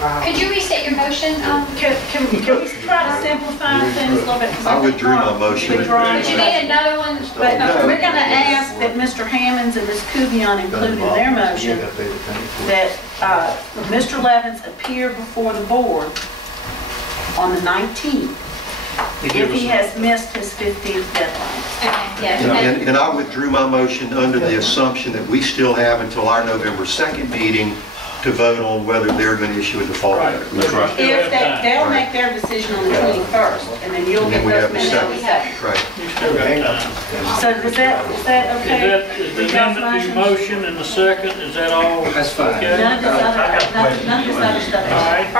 Could you restate your motion? Can we try to simplify things a little bit? I withdrew my motion. Would you need another one? But we're going to ask that Mr. Hammonds and Ms. Kubion include in their motion that Mr. Levins appear before the board on the 19th if he has missed his 15th deadline. Okay, yeah. And I withdrew my motion under the assumption that we still have until our November 2nd meeting to vote on whether they're going to issue a default letter. That's right. If they'll make their decision on the 21st, and then you'll get those minutes on the 2nd. Right. So is that okay? Is the amendment to your motion and the second, is that all? That's fine. Okay. None of this other stuff. All right.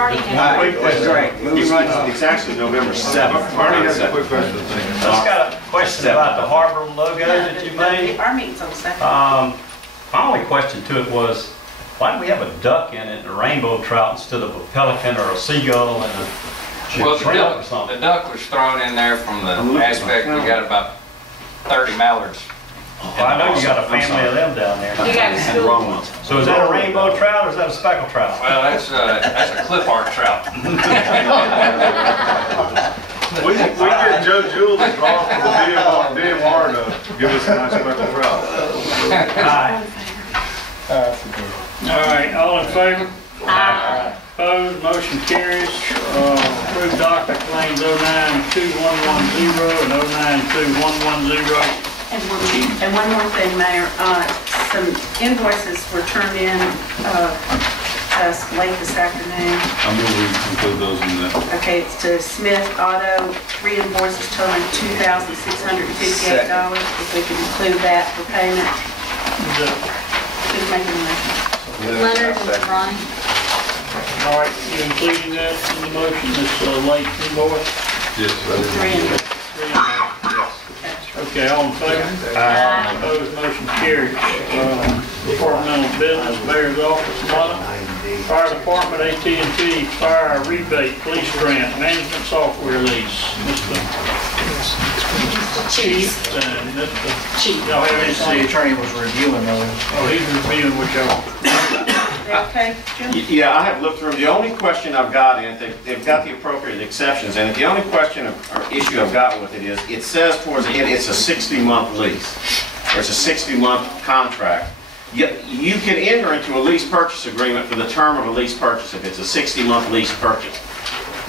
That's great. Moving right on. It's actually November 7th. Marty has a quick question. I just got a question about the harbor logo that you made. Our meeting's on the 2nd. My only question to it was, why do we have a duck in it, a rainbow trout, instead of a pelican or a seagull and a Well, shrimp or something? the duck was thrown in there from the aspect we got about 30 mallards. Well, I know you got a family of them down there. You got And the wrong ones. So is that a rainbow trout or is that a speckled trout? Well, that's a clip art trout. We get Joe Jewell to draw for the DMR to give us a nice speckled trout. Aye. All right, all in favor? Aye. Opposed, motion carries. Approved docket claims 092110 and 092110. And one more thing, Mayor, some invoices were turned in us late this afternoon. I'm going to include those in that. Okay, it's to Smith Auto, 3 invoices totaling $2,658. If we could include that for payment, please make a motion. Leonard and Ronnie. All right, you including that in the motion, this late invoice? Yes. 3 invoices. Okay, all in favor? Aye. Opposed, motion carries. Departmental business, mayor's office, motto. Fire department, AT&T, fire rebate, police grant, management software lease. Mr. Chief and Mr. Chief. Y'all have The anything? attorney was reviewing those. Oh, he's reviewing what y'all. Okay, Jim? Yeah, I have looked through them. The only question I've got in it, they've got the appropriate exceptions in it. The only question or issue I've got with it is, it says towards the end, it's a 60-month lease. Or it's a 60-month contract. You can enter into a lease purchase agreement for the term of a lease purchase if it's a 60-month lease purchase.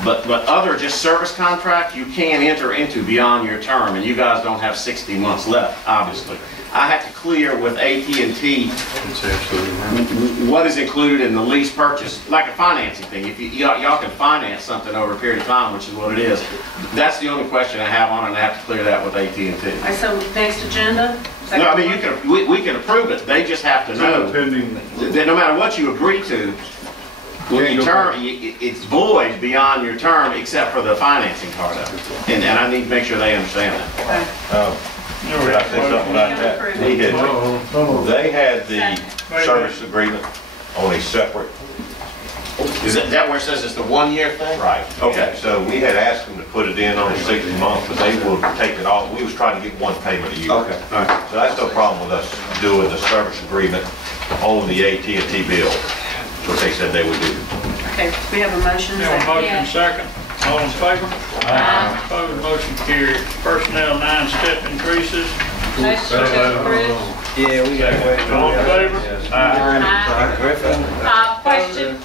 But other just service contract, you can enter into beyond your term, and you guys don't have 60 months left, obviously. I have to clear with AT&T what is included in the lease purchase, like a financing thing. If y'all can finance something over a period of time, which is what it is. That's the only question I have on it, and I have to clear that with AT&T. All right, so next agenda? No, I mean, we can approve it. They just have to know Pending. that no matter what you agree to, when you term, it's void beyond your term except for the financing part of it. And I need to make sure they understand that. Could I say something about that? He had, they had the service agreement on a separate. Is that where it says it's the 1-year thing? Right. Okay. So we had asked them to put it in on a 60 month, but they will take it off. We was trying to get one payment a year. Okay. All right. So that's no problem with us doing the service agreement on the AT&T bill. That's what they said they would do. Okay, we have a motion. You have a motion second. All in favor? Aye. Opposed, motion carries. Personnel 9-step increases. Motion to approve. Yeah, we got to wait. All in favor? Aye. Griffin. Question.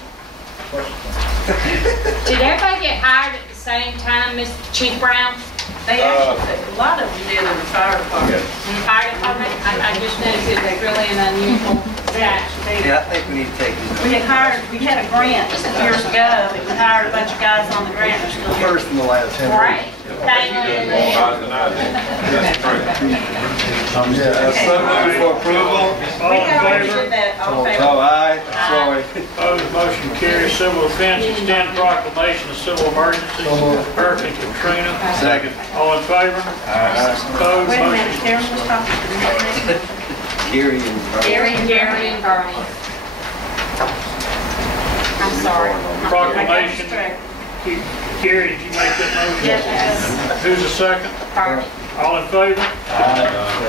Did everybody get hired at the same time, Mr. Chief Brown? They actually, a lot of them did in the fire department. In the fire department? I just noticed it was really an unusual batch. Yeah, I think we need to take these. We had a grant years ago, and we hired a bunch of guys on the grant, they're still here. First and the last. Right. Thank you. Yeah, so moved for approval. All We in already favor? did that, all in favor? Oh, aye. Sorry. Opposed, motion carries. Civil defense, extend proclamation of civil emergency. Hurricane Katrina. Second. All in favor? Opposed, Wait a motion minute, Darren was talking to me. Gary and Gary and Bernie. I'm sorry. proclamation. Gary, did you make that motion? Yes. Who's the second? Bernie. All in favor?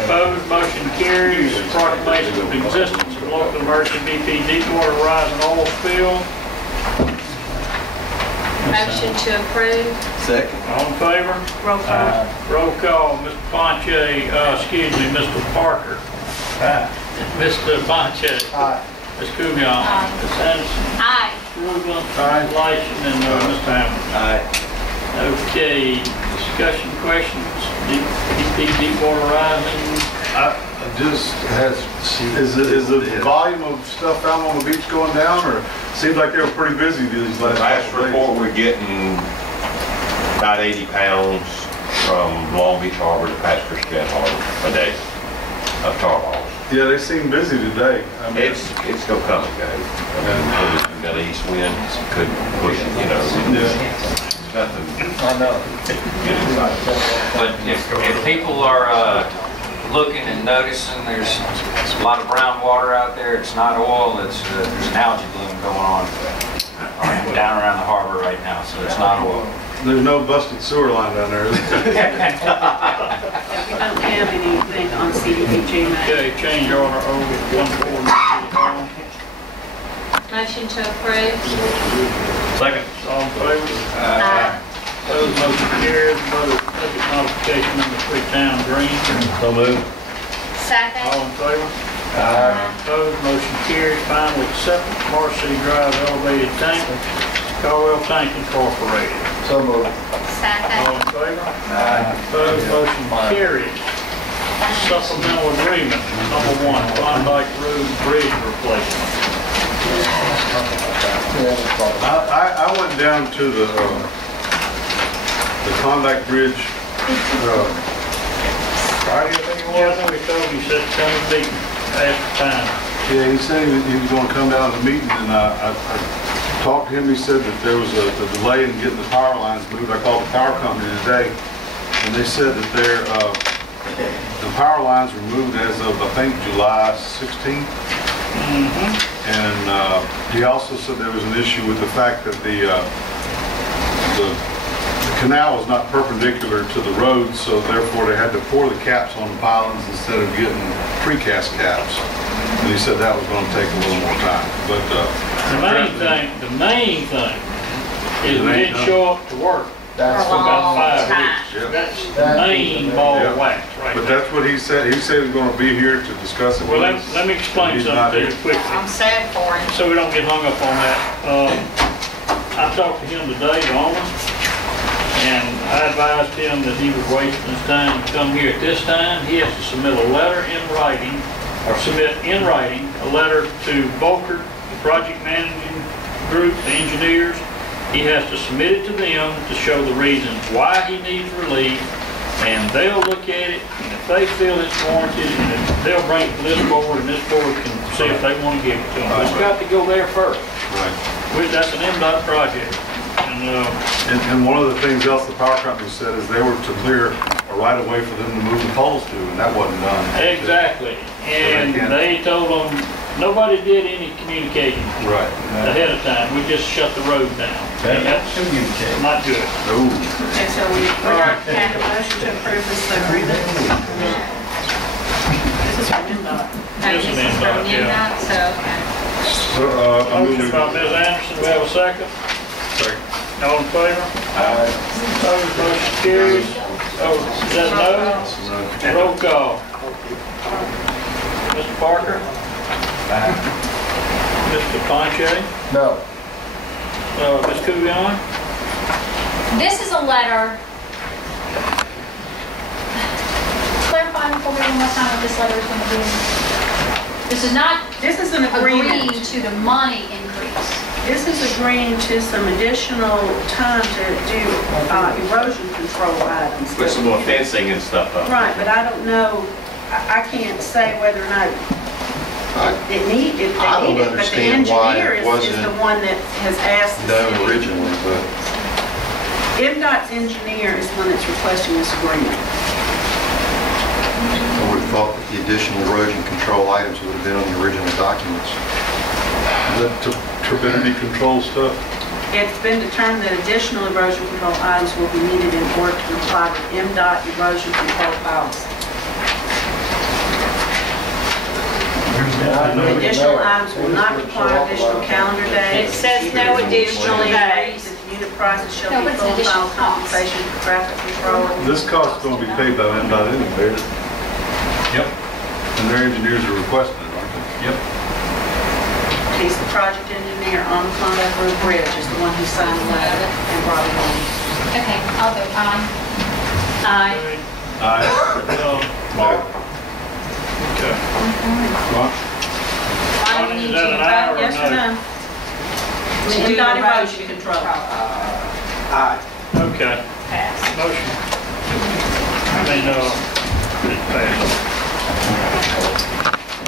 Opposed, motion carries. Proclamation of the existence of local emergency BP Deepwater Horizon oil spill. Motion to approve. Second. All in favor? Roll call. Roll call, Mr. Ponche, excuse me, Mr. Parker. Mr. Ponche. Ms. Kubion. Ms. Anderson. Aye. Rubin. Lyson, and Mr. Hammond. Aye. Okay, discussion questions, Deepwater Horizon. I just has, is the volume of stuff out on the beach going down, or seems like they were pretty busy these last Last couple days? report, we're getting about 80 pounds from Long Beach Harbor to Pastor Spit Harbor a day of tar balls. Yeah, they seem busy today. I mean, It's still coming, guys. I mean, we've got an east wind, could push it, you know. Nothing. I know. But if people are looking and noticing there's a lot of brown water out there, it's not oil, it's there's an algae bloom going on down around the harbor right now, so it's not oil. there's no busted sewer line down there, is there? We don't have anything on CDBG now. Okay, change order 014. Motion to approve. Second. All in favor? Aye. Opposed, motion carries. Budget modification number 3, Town Green. So moved. Second. All in favor? Aye. Opposed, motion carries. Final acceptance, Marcy Drive elevated tank, Caldwell Tank Incorporated. So moved. All Second. in favor? Opposed, motion carries. Supplemental agreement, number 1, Klondike Road Bridge replacement. I went down to the Klondike Bridge, Friday, I think it Yeah, I was. know he told me, he said come and meet after time. Yeah, he said he was gonna come down to the meeting, and I talked to him. He said that there was a delay in getting the power lines moved. I called the power company today, and they said that the power lines were moved as of, I think, July 16th. And he also said there was an issue with the fact that the canal was not perpendicular to the road, so therefore they had to pour the caps on the pylons instead of getting precast caps. And he said that was going to take a little more time. But The main thing is we didn't show up to work That's for about 5 time. weeks. Yeah. That's the main ball Yeah. of wax right But there. that's what he said. He said he was going to be here to discuss it. Well, with us. let me explain He's not something to you here. quickly, I'm sad for him. so we don't get hung up on that. I talked to him today, the owner, and I advised him that he was wasting his time to come here at this time. He has to submit a letter in writing, or submit in writing a letter to Volker, the project managing group, the engineers. He has to submit it to them to show the reasons why he needs relief, and they'll look at it, and if they feel it's warranted, and they'll bring it to this board, and this board can see if they want to give it to them. It's got to go there first. Right. That's an MDOT project. And one of the things else the power company said is they were to clear a right of way for them to move the poles to, and that wasn't done. Exactly. And they told them, nobody did any communicating Right. ahead of time. We just shut the road down. And that's not good. Ooh. Okay, so we have a motion to approve this agreement. This is from MDOT. Yes, This is ma'am, from yeah. MDOT, so, okay. So, I Motion by Ms. Anderson, we have a second. Second. All in favor? Opposed, motion carries. Oh, is that no? Roll call. Mr. Parker? Mr. Ponche? No. Ms. Kubion? This is a letter. Clarify before we one more time what this letter is going to be. This is not This is an agreement. agreeing to the money increase. This is agreeing to some additional time to do erosion control items. Put some more fencing and stuff up. Right, but I don't know, I can't say whether or not if they need it, I don't but the understand why engineer it is wasn't the one that has asked the done city. originally, but MDOT's engineer is the one that's requesting this agreement. I would have thought that the additional erosion control items would have been on the original documents. The turbidity control stuff. It's been determined that additional erosion control items will be needed in order to comply with MDOT erosion control policy. The additional items will not require additional calendar days. It says no additional days. The unit prices shall No, be but it's full an additional final compensation for traffic control. This cost is gonna be paid by them, anyway, Yep, and their engineers are requesting it, aren't they? yep. He's the project engineer on the Klondike Road Bridge, is the one who signed the letter and brought it on. Okay, I'll vote aye. Aye. Mark? Okay. What? Why do we need Is that to an aye or vote yes or no? no? To do the erosion control. Okay. Motion. It passed.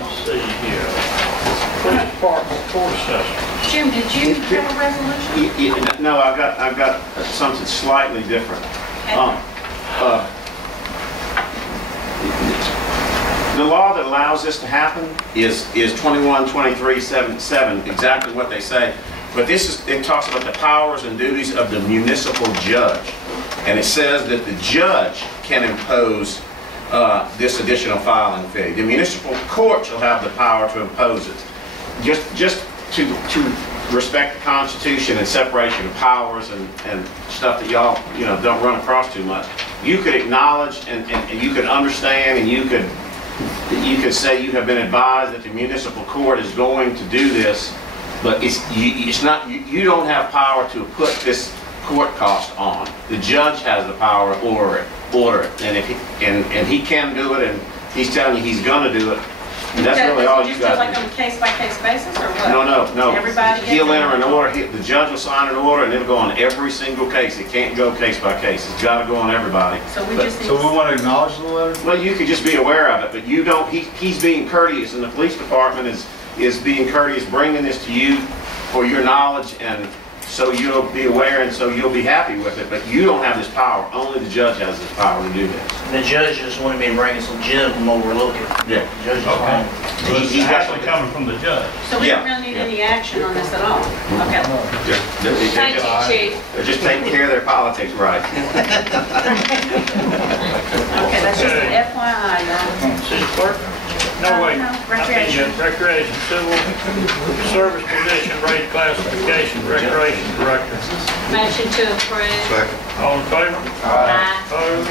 Let's see here. Police Department Court Assessment. Jim, did you have a resolution? No, I've got something slightly different. The law that allows this to happen is 21-23-77, exactly what they say. But it talks about the powers and duties of the municipal judge. And it says that the judge can impose this additional filing fee. The municipal court shall have the power to impose it. Just to respect the Constitution and separation of powers and stuff that y'all don't run across too much. You could acknowledge and you could understand and you could say you have been advised that the municipal court is going to do this, but it's not. You don't have power to put this court cost on. The judge has the power to order it, and if he can do it, and he's telling you he's going to do it. And that's really all you guys Like do. on a case-by-case basis, or what? No. Everybody gets He'll enter it? an order. The judge will sign an order, and it'll go on every single case. It can't go case by case. It's got to go on everybody. So we But- just need So we to... want to acknowledge the letter? Well, you could just be aware of it, but you don't. He's being courteous, and the police department is being courteous, bringing this to you for your knowledge, and so you'll be aware, and so you'll be happy with it. But you don't have this power. Only the judge has this power to do this. The judge just wanted me to bring some gym from overlooking. Yeah. The judge is Okay. fine. So it's He's got- actually coming from the judge. So we don't Yeah. really need any action on this at all? Okay. Thank you, Chief. They're just taking care of their politics right. Okay, that's just an FYI, y'all. City Clerk? No, wait. No, I think you got Recreation, Civil Service Position, rate classification, Recreation Director. Motion to approve. Second. All in favor? Aye. Opposed?